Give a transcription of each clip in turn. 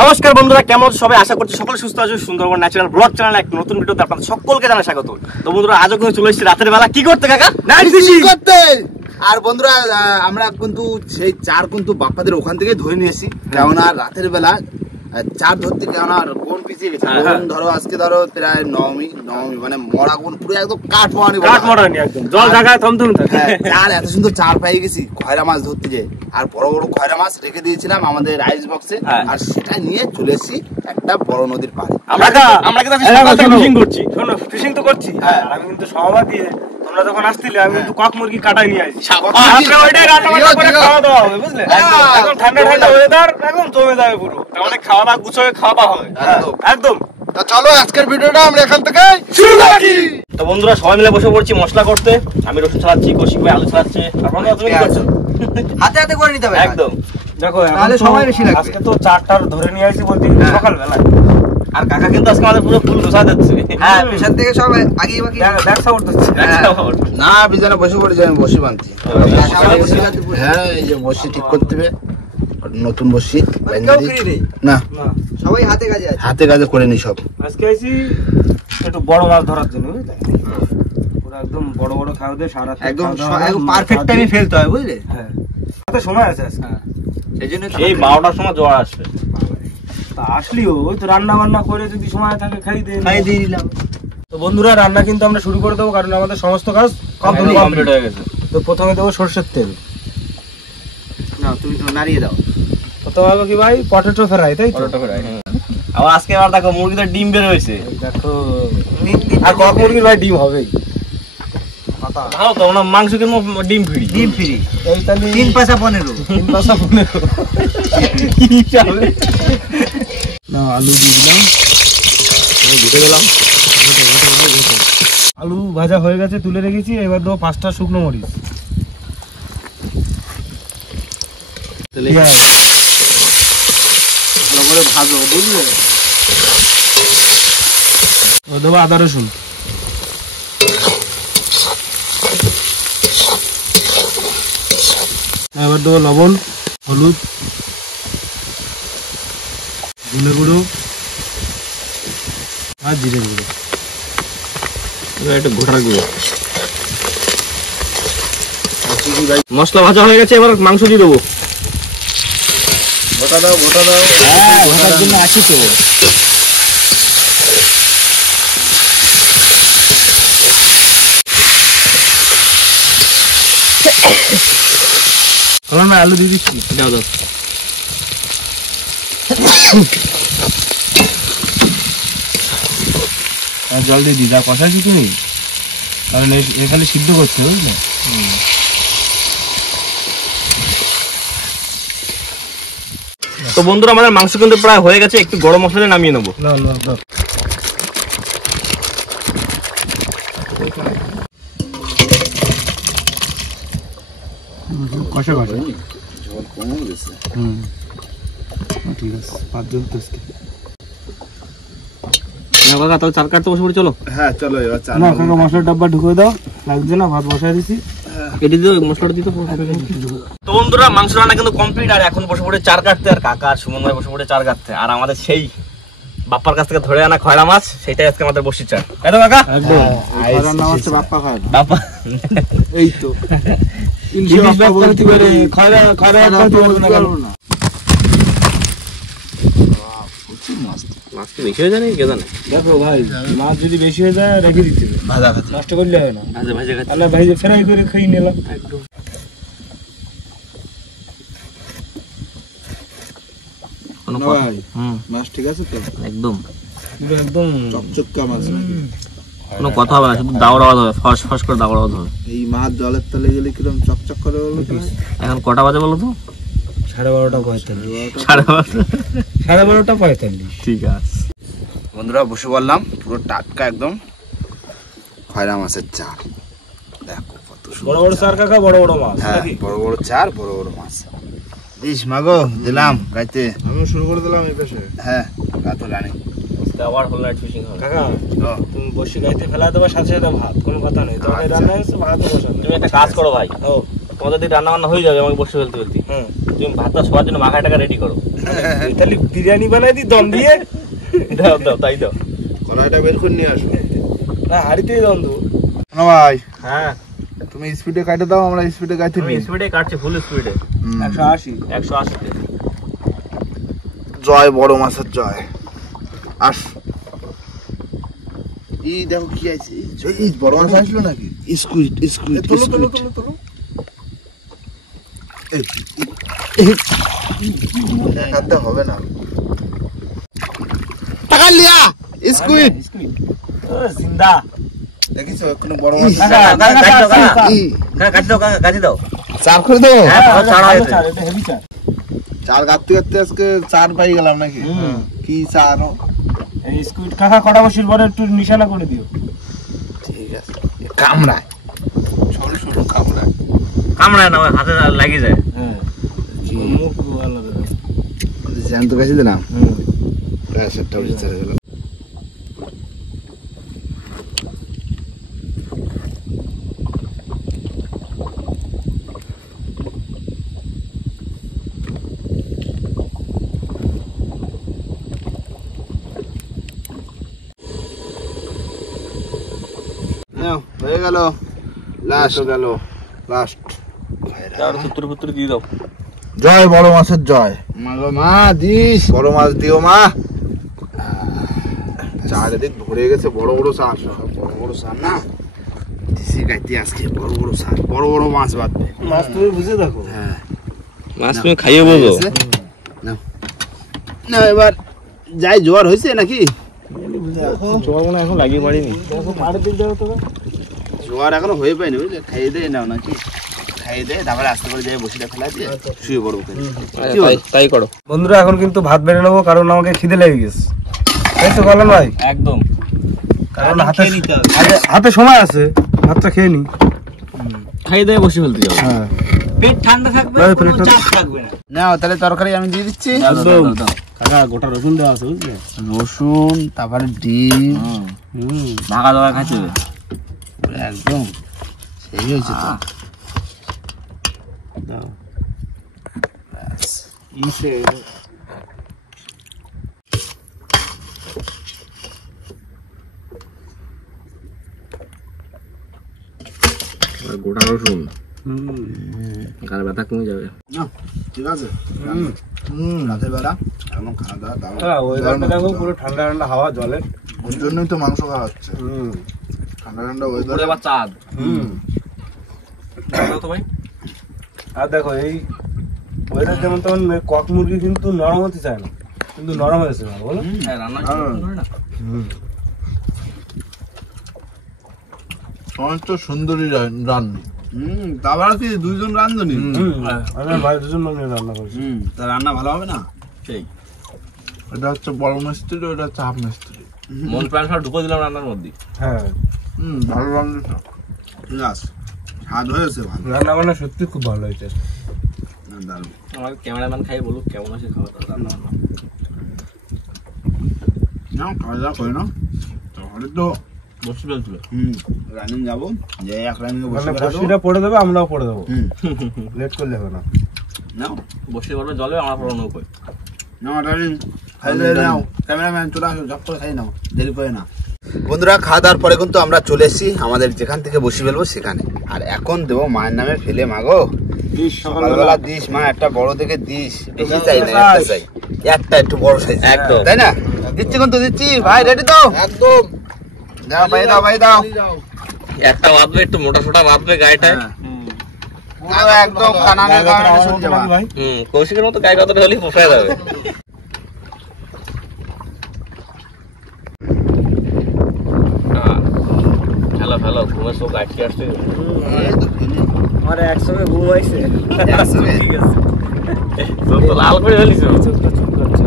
নমস্কার বন্ধুরা, কেমন সবাই? আশা করছি সকলে সুস্থ আছে। সুন্দরবন ন্যাচারাল ব্লগ চ্যানেলে এক নতুন ভিডিওতে আপনাদের সকলকে জানাই স্বাগত। তো বন্ধুরা, আজও কিন্তু চলে এসেছি রাতের বেলা। কি করতে কাকা? নাইট ফিশিং করতে। আর বন্ধুরা, আমরা কিন্তু সেই চার কিন্তু বাপ্পাদের ওখান থেকে ধরে নিয়ে এসেছি। কেননা রাতের বেলা চার ধরতে কেননা কোন পিছিয়ে গেছে। ধরো আজকে ধরো প্রায় নবমী মানে মরা কোন পুরো একদম কাঠ মরানি একদম জল জায়গায় থমথম থাকে। আর এত সুন্দর চার পেয়ে গেছি খয়রা মাছ ধরতে যে। আর বড় বড় খয়রা মাছ রেখে দিয়েছিলাম আমাদের আইস বক্সে, আর সেটা নিয়ে চলে এসেছি একটা বড় নদীর পাড়ে। আমরা কিন্তু ফিশিং করছি। শোনো, ফিশিং তো করছি, আমি কিন্তু সমাবাদ দিয়ে তোমরা যখন আসছিলে আমি কিন্তু কক মুরগি কাটাই নিয়ে আসি। ওইটাই রান্না বান্না করে খাওয়া দাওয়া হবে, বুঝলে? এখন ঠান্ডা ঠান্ডা ওয়েদার, একদম জমে যাবে পুরো। তাহলে খাওয়া দাওয়া গুছিয়ে খাওয়া হবে একদম। তো চলো আজকের ভিডিওটা আমরা এখান থেকে শুরু করি। তো বন্ধুরা, সবাই মিলে বসে পড়ছি মশলা করতে। আমি রসুন ছাড়াচ্ছি, কৌশিক ভাই আলু ছাড়াচ্ছে। আপনারা তুমি কি করছো? হাতে হাতে করে নিতে হবে একদম। দেখো তাহলে সময় বেশি লাগবে। আজকে তো চারটার ধরে নিয়ে আসি বলতে সকাল বেলা। আর কাকা কিন্তু আজকে আমাদের পুরো ফুল দোসা দিচ্ছে। হ্যাঁ, পেশার থেকে সব আগে বাকি ব্যবসা করতেছে। না বিজানে বসে পড়েছি, আমি বসি বানছি। হ্যাঁ, এই যে বসি ঠিক করতে হবে, নতুন বসি না, সবাই হাতে কাজে আছে, হাতে কাজে করে নি সব। আজকে আইছি একটু বড় মাছ ধরার জন্য, বুঝলে? পুরো একদম বড় বড় খাওয়া দিয়ে সারা একদম পারফেক্ট টাইমে ফেলতে হয়, বুঝলে? হ্যাঁ, হাতে সময় আছে আজকে। সেই জন্য এই 12টার সময় জোয়ার আসবে। তা আসলিও ওই তো রান্না বান্না করে যদি সময় থাকে খাই দিয়ে দিলাম। তো বন্ধুরা, রান্না কিন্তু আমরা শুরু করে দেবো, কারণ আমাদের সমস্ত কাজ কমপ্লিট হয়ে গেছে। তো প্রথমে দেবো সরষের তেল। না, তুমি তো নাড়িয়ে দাও। প্রথমে কি ভাই? পটেটো ফ্রাই, তাই? Potato fry. আবার আজকে আবার দেখো মুরগিটা ডিম বের হয়েছে। দেখো, আর কক মুরগির ভাই ডিম হবেই। ভালো তো, আমরা মাংস কিনবো ডিম ফ্রি। ডিম ফ্রি, এই তাহলে 3 পয়সা 15। 3 পয়সা 15 কি চালে না। আলু দিয়ে দিলাম, ঘুটে গেলাম। আলু ভাজা হয়ে গেছে, তুলে রেখেছি। এবার দেবো 5টা শুকনো মরিচ। ভাজো, বুঝলে? দেবো আদা রসুন। এবার দেবো লবণ, হলুদ, ধনে গুঁড়ো আর জিরে গুঁড়ো, একটা গোটার গুঁড়ো। মশলা ভাজা হয়ে গেছে, এবার মাংস দিয়ে দেবো। গোটা দাও, গোটা দাও। হ্যাঁ, গোটার জন্য আছি তো। না, আলু দিয়ে দিচ্ছি। দাও দাও। জল দিয়ে দিই, যা কষাই কিছু নেই, কারণ এখানে সিদ্ধ করছে, বুঝলে? তো বন্ধুরা, আমাদের মাংস কিন্তু প্রায় হয়ে গেছে। একটু গরম মশলা নামিয়ে নেবো। কষা কষা জল কমে গেছে। ঠিক আছে, 5 জন তো আজকে। না কাকা, তাহলে চার কাটতে বসে পড়ি, চলো। হ্যাঁ চলো, এবার চার। না কাকা, মশলার ডাব্বা ঢুকিয়ে দাও, লাগছে না। ভাত বসায় দিছি, এটি দিয়ে মশলাটা দিতে। তো বন্ধুরা, মাংস রান্না কিন্তু কমপ্লিট। আর এখন বসে পড়ে চার কাটতে। আর কাকা আর সুমন ভাই বসে পড়ে চার কাটতে। আর আমাদের সেই বাপ্পার কাছ থেকে ধরে আনা খয়রা মাছ, সেটাই আজকে আমাদের বসির চার। তাই তো কাকা? একদম। রান্না হচ্ছে বাপ্পা খায়। বাপ্পা এই তো মাছ তো বেশি হয়ে যায় নাকি কে জানে। দেখো ভাই, মাছ যদি বেশি হয়ে যায় রেখে দিতে হবে, ভাজা ভাজা নষ্ট করলে হবে না। আল্লাহ ভাইজে ফ্রাই করে খেয়ে নিলাম একদম। মাছ ঠিক আছে তো? একদম একদম চকচকা মাছ, কোনো কথা হবে না, শুধু দাওয়ার আওয়াজ হবে, ফস ফস করে দাওয়ার আওয়াজ হবে। এই মাছ জলের তলে গেলে কিরকম চকচক করে বলো তো? এখন কটা বাজে বলো তো? 12:45। 12:45। ঠিক আছে বন্ধুরা, বসে বললাম পুরো টাটকা একদম খয়রা মাছের চার। দেখো কত বড় বড় চার কাকা, বড় বড় মাছ। হ্যাঁ, বড় বড় চার, বড় বড় মাছ। দিস মাগো, দিলাম গাইতে। আমি শুরু করে দিলাম এই পাশে। হ্যাঁ, গাতো রানি আবার হল নাইট ফিশিং হবে। কাকা, তুমি বসে গাইতে ফেলা দেবা, সাথে সাথে ভাত, কোনো কথা নেই। তবে রান্না হচ্ছে, ভাত বসাবে। তুমি একটা কাজ করো ভাই, তোমাদের দিকে রান্না বান্না হয়ে যাবে আমাকে বসে ফেলতে বলতি। তুমি ভাতটা সবার জন্য মাখা টাকা রেডি করো। তাহলে বিরিয়ানি বানাই দিই দম দিয়ে। দাও দাও তাই দাও। কড়াইটা বের করে নিয়ে আসো। না হাড়িতেই দম দেবো। না ভাই হ্যাঁ তুমি স্পিডে কাটে দাও, আমরা স্পিডে গাইতে আমি নিই। স্পিডে কাটছি, ফুল স্পিডে। 180। 180 তে। জয় বড় মাছের জয়। আস এই দেখো কি আছে, এই বড় মাছ আসলো নাকি? স্কুইড স্কুইড তোলো তোলো তোলো তোলো। দেখাতে হবে না। টাকা লিয়া স্কুইড। জিন্দা। দেখিছো এখনো বড় মাছ। কাটি দাও কাকা, কাটি দাও। চার করে দেবো। হ্যাঁ চার হয়েছে। এটা হেভি চার। চার গাঁততে গাঁততে আজকে চার পাই গেলাম নাকি? কি চার? এই স্কুইড কাকা কটা বসির পরে একটু নিশানা করে দিও। ঠিক আছে। কামড়ায় ছোট ছোট কামড়ায়। কামড়ায় না, ওই হাতে লাগিয়ে যায়। হ্যাঁ মুখ আলাদা। জ্যান্ত কাছে দিলাম। সেটটা উঠে চলে গেল। হয়ে গেল, লাস্ট গেল, লাস্ট। আর সত্তর ফুত্তর দিয়ে দাও। জয় বড় মাছের জয়। মাগো মা দিস, বড় মাছ দিও মা। চারিদিক ভরে গেছে বড় বড় চাষ। বড় বড় সার না দিছি গাইতে আজকে বড় বড় সার, বড় বড় মাছ বাঁধবে। মাছ তুমি বুঝে দেখো। হ্যাঁ মাছ তুমি খাইয়ে বলো। না এবার যাই জোয়ার হয়েছে নাকি? তোমার মনে এখন লাগিয়ে পারিনি। দেখো মাঠের দিক যাও তো। জোয়ার এখনো হয়ে পায়নি, বুঝলে? খাইয়ে দেয় নাও নাকি? খাইয়ে দেয়, তারপরে আস্তে করে যাই বসিটা ফেলা দিয়ে শুয়ে পড়বো। তাই করো। বন্ধুরা এখন কিন্তু ভাত বেড়ে নেবো, কারণ আমাকে খিদে লেগে গেছে। তাই তো বলেন ভাই? একদম। কারণ হাতে সময় আছে, ভাতটা খেয়ে নি। খাইয়ে দিয়ে বসে ফেলতে যাবো। হ্যাঁ পেট ঠান্ডা থাকবে, কোনো চাপ থাকবে না। নাও তাহলে তরকারি আমি দিয়ে দিচ্ছি। একদম। কাকা গোটা রসুন দেওয়া আছে বুঝলে? রসুন, তারপরে ডিম। ঢাকা দেওয়া খাইতে হবে একদম সেই হয়েছে তো। দাও। গোটা রসুন গালে ব্যথা কমে যাবে। না ঠিক আছে। রাতের বেলা এমন খাওয়া দাওয়া দাও। হ্যাঁ ওয়েদারটা দেখো পুরো ঠান্ডা ঠান্ডা হাওয়া জলে। ওর জন্যই তো মাংস খাওয়া হচ্ছে। ঠান্ডা ঠান্ডা ওয়েদার। আবার চাঁদ। তো ভাই আর দেখো এই ওয়েদার যেমন তেমন কক মুরগি কিন্তু নরম হতে চায় না, কিন্তু নরম হয়েছে না বলো? হ্যাঁ রান্না না। অনেক তো সুন্দরী রান্নি। তারপরে কি দুইজন রান্ধনি? আমি ভাইয়ের জন্য রান্না করছি। তা রান্না ভালো হবে না? সেই এটা হচ্ছে বড় মিস্ত্রি, ওটা হচ্ছে হাফ মিস্ত্রি। মন প্রাণ সব ঢুকে দিলাম রান্নার মধ্যে। হ্যাঁ ভালো রান্নি তো। ঠিক আছে, স্বাদ হয়েছে ভালো। রান্না বান্না সত্যি খুব ভালো হয়েছে। না, দারুণ। আমার ক্যামেরাম্যান খাই বলুক কেমন আছে খাওয়াটা রান্না বান্না। না খাওয়া দাওয়া করে না তাহলে তো বসে ফেলছিল। রানিং যাবো, যে এক রানিং মানে বসিটা পড়ে দেবে, আমরাও পড়ে দেবো, লেট করলে হবে না। নাও বসে পড়বে জলে, আমার পড়ানো উপায়। নাও রানিং খাই নাও, ক্যামেরাম্যান চলে আসো, ঝপ করে খাই নাও, দেরি করে না। বন্ধুরা খাওয়া দাওয়ার পরে কিন্তু আমরা চলে এসেছি আমাদের যেখান থেকে বসে ফেলবো সেখানে। আর এখন দেবো মায়ের নামে ফেলে, মাগো সকালবেলা দিস মা, একটা বড় দেখে দিস, বেশি চাই না, একটা চাই, একটা একটু বড় সাইজ একদম। তাই না? দিচ্ছি কিন্তু দিচ্ছি ভাই, রেডি তো একদম। দাও ভাই, দাও ভাই, দাও একটা বাঁধবে, একটু মোটা সোটা বাঁধবে গায়েটায়। দাও একদম কানানের কারণে শুনতে যাবা ভাই কৌশিকের মতো গায়ে কতটা হলেই পোষায় যাবে। হ্যালো হ্যালো, ঘুমের চোখ আটকে আসছে। আমার একসঙ্গে ঘুম হয়েছে, ঠিক আছে, চোখ তো লাল করে ফেলিস। চোখটা চুপ করছে।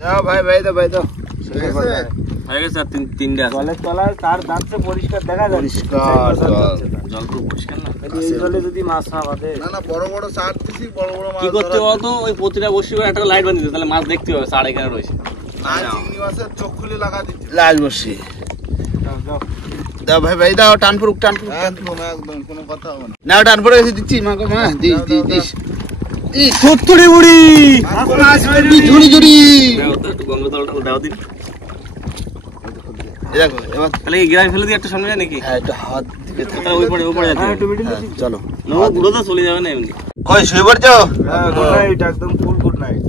দাও ভাই, ভাই দাও, ভাই দাও, হয়ে গেছে আর তিনটে আছে। জলের তলায় তার যাচ্ছে পরিষ্কার দেখা যায়, পরিষ্কার জল। জল তো পরিষ্কার না। এই জলে যদি মাছ না বাঁধে না বড় বড় চার দিছি, বড় বড় মাছ কি করতে বলতো, ওই প্রতিটা বসি করে একটা লাইট বাঁধিয়ে দিতে, তাহলে মাছ দেখতে হবে সাড়ে কেন রয়েছে। না চিংড়ি মাছের চোখ খুলে লাগা দিচ্ছি। লাল বসি দাও ভাই দাও, টান পুরুক একদম একদম কোনো কথা হবে না। নাও টান পুরুক দিচ্ছি মা গো মা, দিস থুতথুড়ি বুড়ি ঝুড়ি ঝুড়ি। দাও তো একটু গঙ্গা জলটা দাও দিন। দেখো এবার তাহলে এই গ্রামে ফেলে দিয়ে একটা সামনে যায় নাকি? হ্যাঁ একটু হাত দিকে তাহলে ওই পড়ে যাচ্ছে। চলো না ও পুরো তো চলে যাবে না এমনি। কই শুয়ে পড়ছো? গুড নাইট, একদম ফুল গুড নাইট।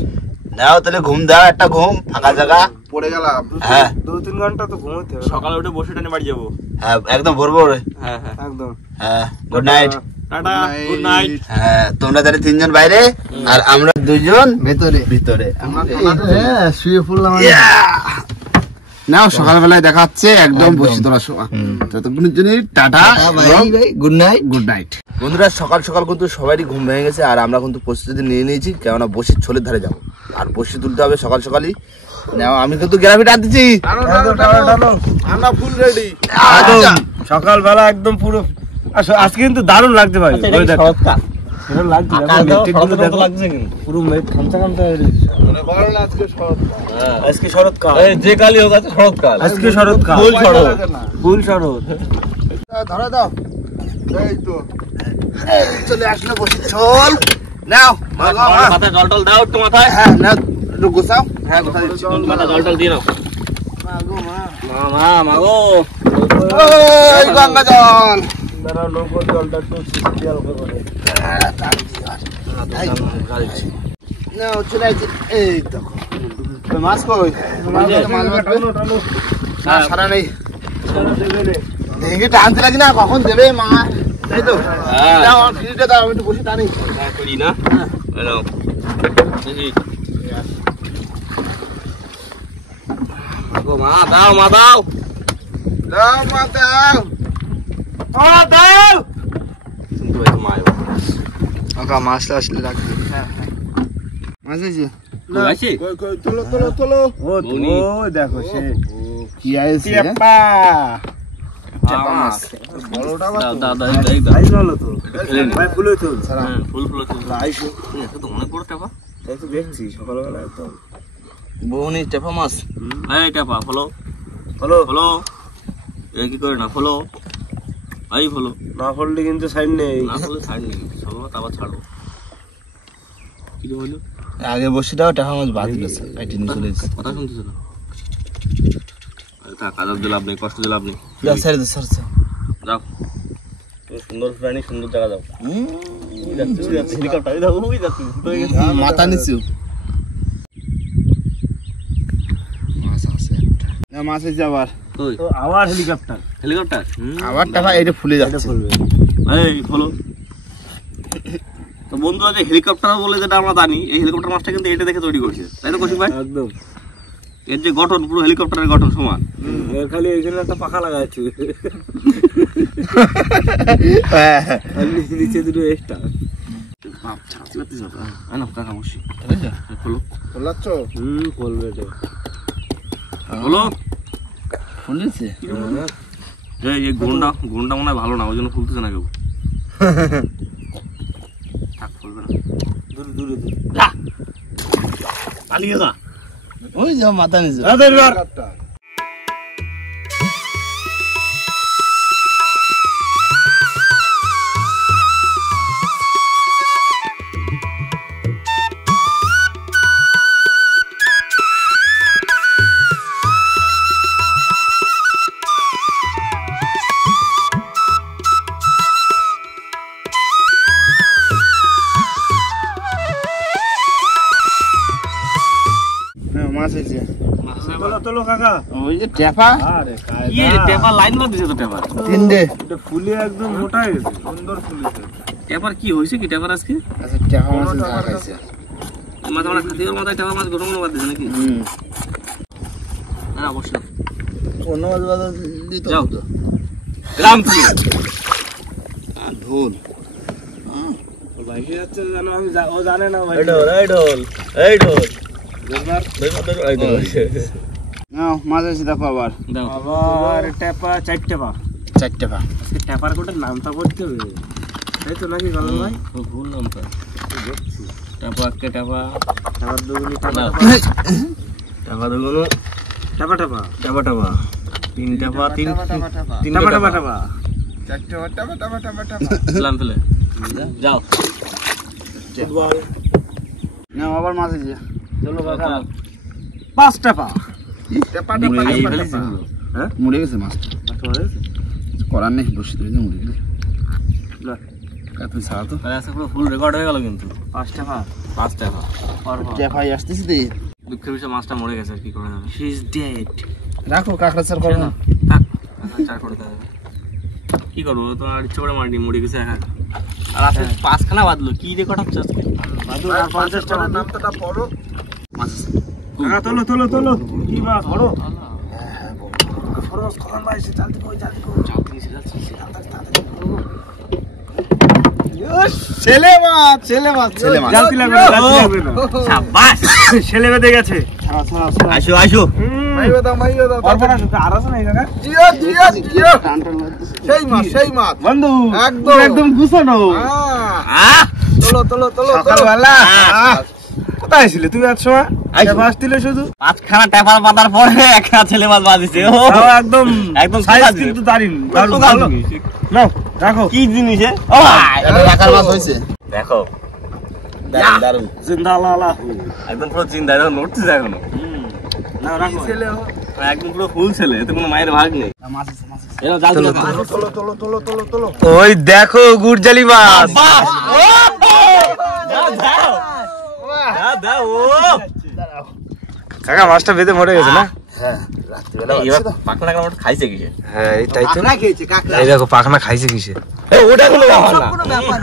নাও তাহলে ঘুম দাও, একটা ঘুম ফাঁকা জায়গা। পড়ে গেলাম। হ্যাঁ 2-3 ঘন্টা তো ঘুমোতে হবে। সকালে উঠে বসে টানে বাড়ি যাবো। হ্যাঁ একদম ভোর ভোর। হ্যাঁ হ্যাঁ একদম। হ্যাঁ good night. Tata good night. হ্যাঁ তোমরা তাহলে 3 জন বাইরে আর আমরা 2 জন ভিতরে। হ্যাঁ শুয়ে পড়লাম। নাও সকালবেলায় দেখা হচ্ছে, একদম বসে তোলা শোয়া। ততক্ষণের জন্য tata good night. Good night বন্ধুরা, সকাল সকাল কিন্তু সবারই ঘুম ভেঙে গেছে আর আমরা কিন্তু প্রস্তুতি নিয়ে নিয়েছি, কেননা বসির ছোলের ধারে যাবো আর বসি তুলতে হবে সকাল সকালই। নাও আমি কিন্তু গ্রাফি টান দিচ্ছি, আমরা ফুল রেডি। সকালবেলা একদম পুরো আজকে কিন্তু দারুণ লাগতে পারে। পুরো মেঘ খামচা খামচা হয়ে রয়েছে। মনে করেন আজকে শরৎ। আজকে শরৎকাল, যে কালই হোক আছে শরৎকাল। আজকে শরৎকাল, ফুল শরৎ। ফুল শরৎ। ধরে দাও। এই তো চলে আসলো বসির ছোল। নাও মা গো মা। মাথায় জল টল দাও একটু মাথায়। হ্যাঁ নাও একটু গোছাও। হ্যাঁ গোছা দিচ্ছি। মাথায় জল টল দিয়ে নাও। মা গো ওই গঙ্গা জল। দাঁড়া, নৌকোর জলটা একটু সিস্টেম করে। নাও চলে আসছে। এই দেখো কই মাছ কই? মাছ না সারা নেই। দেখে টানতে লাগি না, কখন দেবে মা? তাই তো দাও ফ্রিজটা দাও, আমি একটু বসে টানি। করি না হ্যালো দেখি মা দাও মা দাও দাও মা দাও। দাও কিন্তু এই মা কাকা মাছটা আসলে রাখবে। হ্যাঁ মাছ আছে আছে কই কই তোলো তোলো তোলো। ও বৌনি। দেখো সে কি আছে? টেপা। মাছ বড়টা দাও দাও দাও এই দাও ভাই ভালো তো ভাই, ফুলে চলছে। ফুল ফুল আইসো এটা তো অনেক বড় টাকা। তাই তো দেখছি সকালবেলা তো। বৌনি টেপা মাছ। এই টাকা ফলো ফলো এই কি করে না ফলো এই ফলো না পড়লে কিন্তু সাইড নেই। না ফলো ছাড় নেই চলো আবার ছাড়ো কি রে হলো আগে বসে দাও, টেপা মাছ বাদ দিয়েছে কাটি নিয়ে চলে এসেছে। কথা শুনতেছ না আরে তা কাজ দিয়ে লাভ নেই, কষ্ট দিয়ে লাভ নেই। সারি দে সারছে। যাও তুমি সুন্দর প্রাণী সুন্দর জায়গা যাও। যাচ্ছি হেলিকপ্টারে যাবো ওই যাচ্ছি মাথা নিচু মাছ আছে। না মাছ আছে আবার। কই তো আবার হেলিকপ্টার। হেলিকপ্টার আবার টেপা এইটা ফুলে যাচ্ছে। এই ফলো তো বন্ধুরা, যে হেলিকপ্টার বলে যেটা আমরা জানি, এই হেলিকপ্টার মাছটা কিন্তু এটা দেখে তৈরি করছে, তাই তো কৌশিক ভাই? একদম। এর যে গঠন পুরো হেলিকপ্টারের গঠন সমান। এর খালি এইখানে একটা পাখা লাগাইছে, হ্যাঁ আর নিচে দুটো এক্সট্রা। বাপ ছাড়তে পারতিস না তো? না কাকা বসি ফলো খোলাচ্ছ? বলবে তো ফলো ফুলেছে। এই গুণটা মনে হয় ভালো না, ওই জন্য ফুলতেছে না কেউ। থাক ফুলবে না, দূরে দূরে যা পালিয়ে যা। ওই যাও মাথা নিচু। কাটটা। মাছ আছে। তোলো তোলো কাকা। ওই যে টেপা আরে কি টেপার লাইন বাদ দিছে তো টেপার। তিনটে। এটা ফুলে একদম মোটা হয়ে গেছে, সুন্দর ফুলেছে। টেপার কি হয়েছে কি টেপার আজকে? আচ্ছা টেপা মাছ খাইছে। মাছ আমরা খাতির মাথায় টেপার মাছ গরম বাদ দিছে নাকি? না অবশ্যই অন্য মাছ বাজার দিত। যাও গ্রাম থেকে ঢোল। ভাইকে যাচ্ছে জানো, আমি ও জানে না ভাই। নাও মাছ আছে দেখো আবার। দাও আবার টেপা 4 টেপা। 4 টাকা আজকে ট্যাপার কোটের নামটা পড়তে হবে তাই তো নাকি গলম ভাই ভুল নামটা টাপা কে টাপা ট্যাপার দুগুনি টাপা টাপা দুগুলো টাপা টাপা টাপা টাপা তিন টাপা তিন টাপা টাপা টাপা 4 টাকা টাকা লাম ফেলে যাও না আবার মাছ আছে চলো কাকা 5 টাকা টাকা হ্যাঁ মরে গেছে মাছ করার নেই বসে ধরে মরে গেছে না এত সারা তো আজকে পুরো ফুল রেকর্ড হয়ে গেল কিন্তু 5 টাকা 5 টাকা ভাই আসতেছি দে দুঃখের বিষয় মাছটা মরে গেছে কি করে যাবে শি ইজ ডেড রাখো কাকড়া স্যার করো না চার করে দেবে কি করবো তো আর ইচ্ছে করে মারিনি মরে গেছে একা আর আজকে 5খানা বাদলো কি রেকর্ড হচ্ছে আজকে বাদু আর 50 টাকা নামটা পড়ো মাছ কাকা তোলো তোলো তোলো কি মাছ বড় ফরস করান ভাই সে চালতে কই ছেলে মাছ ছেলে মাছ জালতি লাগবে না শাবাশ ছেলে বেঁধে গেছে আসো আসো মাইও দাও অর্পণ আসুক আর আছে না কাকা জিও টান টান লাগতেছে সেই মাছ বন্ধু একদম। একদম গুছানো তোলো সকালবেলা কোথায় ছিলে তুমি আজ সময় মাছ দিলে শুধু 5খানা টেপার পাতার পরে একটা ছেলে মাছ বাঁধিছে ও তাও একদম একদম সাইজ সাদা কিন্তু দারুণ দারুণ ভালো নাও রাখো কি জিনিস ও ভাই এটা রাখার মাছ হইছে দেখো দারুন দারুন জিন্দা আল্লাহ একদম পুরো চিন্তা এখন নড়তেছে এখনো নাও রাখো একদম পুরো ফুল ছেলে এতে কোনো মায়ের ভাগ নেই মাছ আছে মাছ আছে এরা জাল দিলে তোলো ওই দেখো গুড়জালি মাছ কাকা মাছটা বেঁধে মরে গেছে না হ্যাঁ রাত্রিবেলা এবার পাকনা কামড় খাইছে কিসে হ্যাঁ এইটাই তো কাকড়া খেয়েছে কাকড়া এই দেখো পাখনা খাইছে কিসে ওটা কোনো ব্যাপার না কোনো ব্যাপার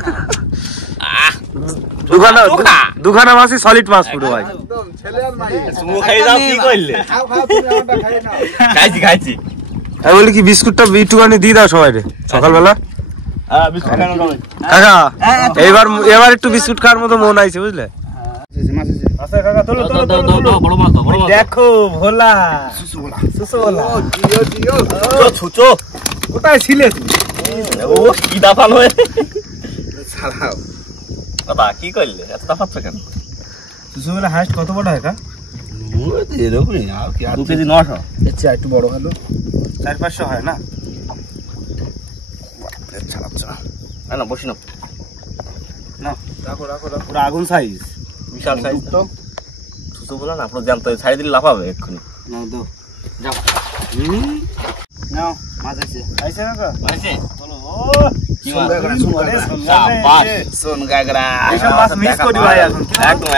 না দুখানা মাছই সলিড মাছ পুরো ভাই একদম ছেলে আর মাই সুমো খাই যাও কি করলে খাও তুমি আমারটা খাই নাও খাইছি আমি বলি কি বিস্কুটটা একটুখানি দিয়ে দাও সবাই সকালবেলা বিস্কুট খানো হবে কাকা এবার একটু বিস্কুট খাওয়ার মতো মন আইছে বুঝলে মাছ আছে আচ্ছা কাকা তোলো বড় মাছ বড় মাছ দেখো ভোলা সুসুলা সুসোলা জিও ছুচো কোথায় ছিলে তুমি ও কি দাফান হয়ে ছাড়াও বাবা কি করলে এত দাফাচ্ছ কেন সুসোলা হাইস্ট কত বড় হয় কা এরকমই আর কি 2 কেজি 900 এর চেয়ে একটু বড় হলো 400-500 হয় না ছাড়াচ্ছে না না বসি না রাখো পুরো আগুন সাইজ বিশাল সাইজ তো ছুচো বলে না পুরো জানতে ছাড়ি দিলে লাফাবে এক্ষুনি নাও দাও যাও নাও মাছ আছে আইছে কাকা মাইছে চলো কি মাছ শাবাশ সোন গাগরা এইসব মাছ মিস করি ভাই এখন একদম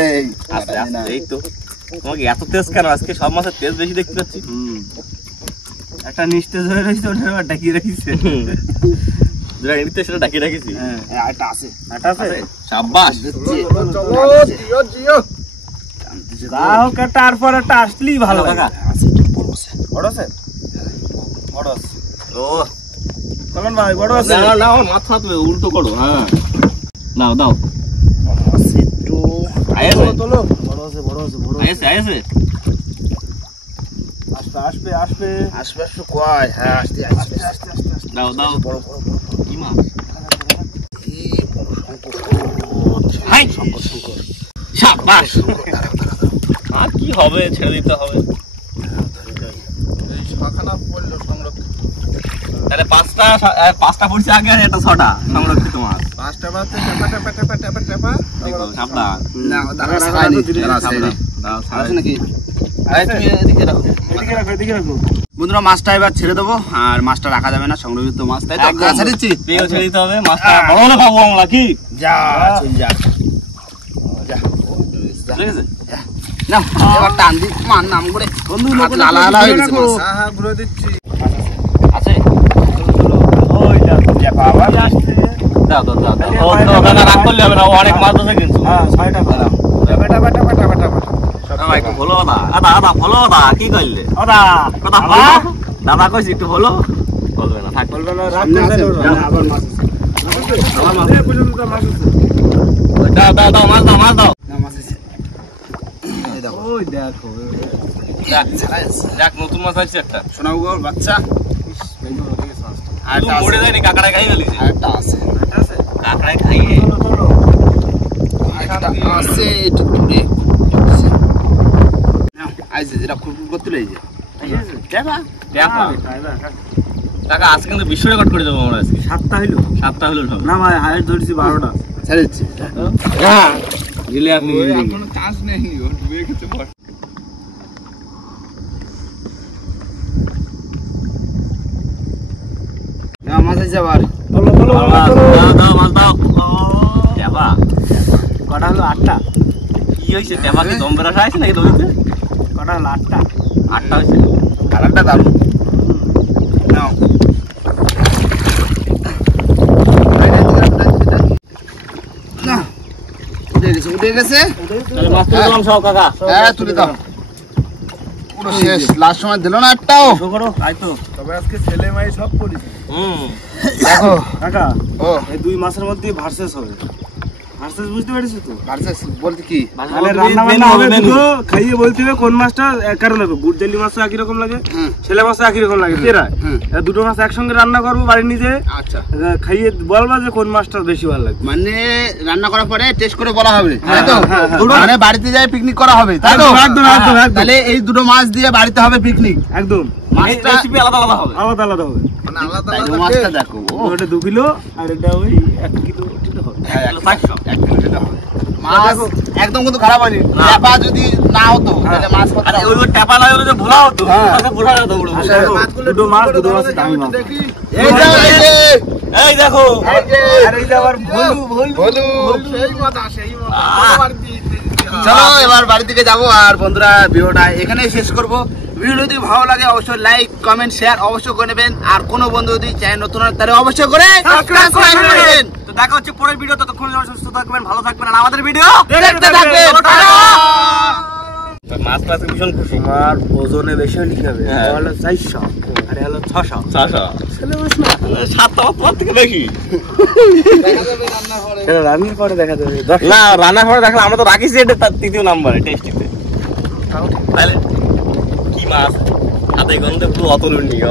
এই আস্তে আস্তে এই তো তোমাকে এত তেজ কেন আজকে সব মাছের তেজ বেশি দেখতে পাচ্ছি একটা নিস্তেজ হয়ে রয়েছে ওটা আবার ডাকিয়ে রাখিছে যেটা এমনিতে সেটা ডাকিয়ে রাখিছি হ্যাঁ এটা আছে এটা আছে সাব্বাস চলো জিও তাও তারপর একটা আসলেই ভালো কাকা আছে বড় আছে বড় আছে বড় আছে ও চলুন ভাই বড় আছে না না মাথা হাতবে উল্টো করো হ্যাঁ নাও দাও আছে একটু আয়েছে তোলো বড় আছে বড় আছে বড় আয়েছে আয়েছে আসবে আসবে আশপাশ কয় হ্যাঁ আসতে আসতে দাও দাও বড় বড় কি মাছ কি বড় শঙ্কর হাই সাব্বাস আর কি হবে ছেড়ে দিতে হবে এই শাখানা পড়লো সংরক্ষিত তাহলে পাঁচটা পড়ছে আগে আর এটা 6টা সংরক্ষিত মাছ পাঁচটা বাজতে টেপা দেখো সাবধান না দাঁড়া ছাড়াইনি দাঁড়া সাবধান ছাড়াইনি দাও আছে নাকি আরে তুমি এদিকে রাখো এদিকে রাখো বন্ধুরা মাছটা এবার ছেড়ে দেবো আর মাছটা রাখা যাবে না সংরক্ষিত মাছ তাই তো একদম। ছেড়ে দিচ্ছি পেয়েও ছেড়ে দিতে হবে মাছটা বড় হলে পাবো আমরা কি যা চল যা যা ঠিক আছে না এবার টান দি মার নাম করে বন্ধু লালা লালা হয়ে গেছে মাছ হ্যাঁ ঘুরে দিচ্ছি আছে ওই দেখো আবার আসছে দাও দাও দাও দাও ও তো দাদা রাগ করলে হবে না ও অনেক মাছ আছে কিন্তু হ্যাঁ 6টা ভালো দাদা একটু হলো দাদা হলো দাদা কি করলে ওদা কথা হলো দাদা কইছি একটু হলো বলবে না থাক বলবে না রাগ সামনে করতে আছে দেবে না। আবার মাছ আছে পর্যন্ত মাছ আছে দাও দাও দাও মাছ দাও মাছ দাও না মাছ আছে এই দেখো ওই দেখো যাক নতুন মাছ আছে একটা সোনাউগর বাচ্চা আরেকটা আছে। মরে যায়নি, কাকড়ায় খাই গেলিছে। আরেকটা আছে। কাকড়ায় খাইয়ে। আরেকটা আছে একটু দূরে। নাও, আইছে যেটা কুরকুর করতে লইছে। দেখা। দেখো। কাকা আজকে কিন্তু বিশ্ব রেকর্ড করে দেবো আমরা আজকে। 7টা হইলো 7টা হলো সব। না ভাই হাইট ধরেছি 12টা ছাড়িচ্ছি। হ্যাঁ গেলে আপনি কোনো চান্স নেই, ও ডুবে গেছে বট। না মাছ আছে আবার। বলো বলো দাও মাছ দাও। দেবা কটা হলো 8টা কি হয়েছে? দেবা কি দম বেড়া খাইছে নাকি দড়িতে? কটা হলো 8টা 8টা হয়েছে। আরেকটা দারুন। নাও। না। উঠে গেছে। তাহলে মাছ তুলে দিলাম সব কাকা। হ্যাঁ তুলে দাও। পুরো শেষ। লাস্ট সময় দিল না একটাও। শো করো তাই তো। তবে আজকে ছেলে মাই সব করেছে। দেখো। কাকা ও এই 2 মাসের মধ্যে ভার্সেস হবে ভার্সেস বুঝতে পারিস তো ভার্সেস বলতে কি? তাহলে রান্না বান্না হবে দুটো খাইয়ে বলতে হবে কোন মাছটা এক কারণ হবে বুটজালি মাছ একই রকম লাগে ছেলে মাছ একই রকম লাগে তেরা দুটো মাছ একসঙ্গে রান্না করবো বাড়ির নিজে আচ্ছা খাইয়ে বলবা যে কোন মাছটা বেশি ভালো লাগে মানে রান্না করার পরে টেস্ট করে বলা হবে তাই তো? হ্যাঁ, হ্যাঁ, মানে বাড়িতে যাই পিকনিক করা হবে তাই তো? একদম, একদম, একদম। তাহলে এই দুটো মাছ দিয়ে বাড়িতে হবে পিকনিক। একদম মাছটা রেসিপি আলাদা আলাদা হবে। আলাদা আলাদা হবে মানে আলাদা তাই তো আলাদা মাছটা taste। দেখো ও ওটা 2 কিলো আর এটা ওই 1 কিলো হবে হ্যাঁ, 500 এক কিলো সেটা হবে। মাছ একদম কিন্তু খারাপ হয়নি। না। চাপা যদি না হতো তাহলে মাছ কত আরে ওই ট্যাপা লাগে যে ভোলা হতো। হ্যাঁ। ওটা ভোলা হতো বড় বড়। দুটো মাছ দামি মাছ দেখি এই যে এই যে এই দেখো এই যে আর এই যে আবার ভলু বলু সেই মজা সেই মজা। আহ। আবার দিয়ে চলো এবার বাড়ি থেকে যাবো আর বন্ধুরা ভিডিওটা এখানেই শেষ করব। ভিডিও যদি ভালো লাগে অবশ্যই লাইক কমেন্ট শেয়ার অবশ্যই করে নেবেন আর কোনো বন্ধু যদি চ্যানেল নতুন হয় তাহলে অবশ্যই করে সাবস্ক্রাইব করে নেবেন। তো দেখা হচ্ছে পরের ভিডিও। ততক্ষণ সুস্থ থাকবেন, ভালো থাকবেন আর আমাদের ভিডিও দেখতে থাকবেন। মাছ মাছ ভীষণ খুশি। তোমার ওজনে বেশি হলে কি হবে হ্যাঁ। হলো 400 আর হলো 600 ছেলে মাছ না 7টা তোমার থেকে বেশি। রান্নার পরে দেখা যাবে না রান্না করে দেখলে আমরা তো রাখিছি এটা তার 3য় নাম্বারে টেস্টিতে। তাহলে কি মাছ হাতে গন্ধে পুরো অতুলনীয়।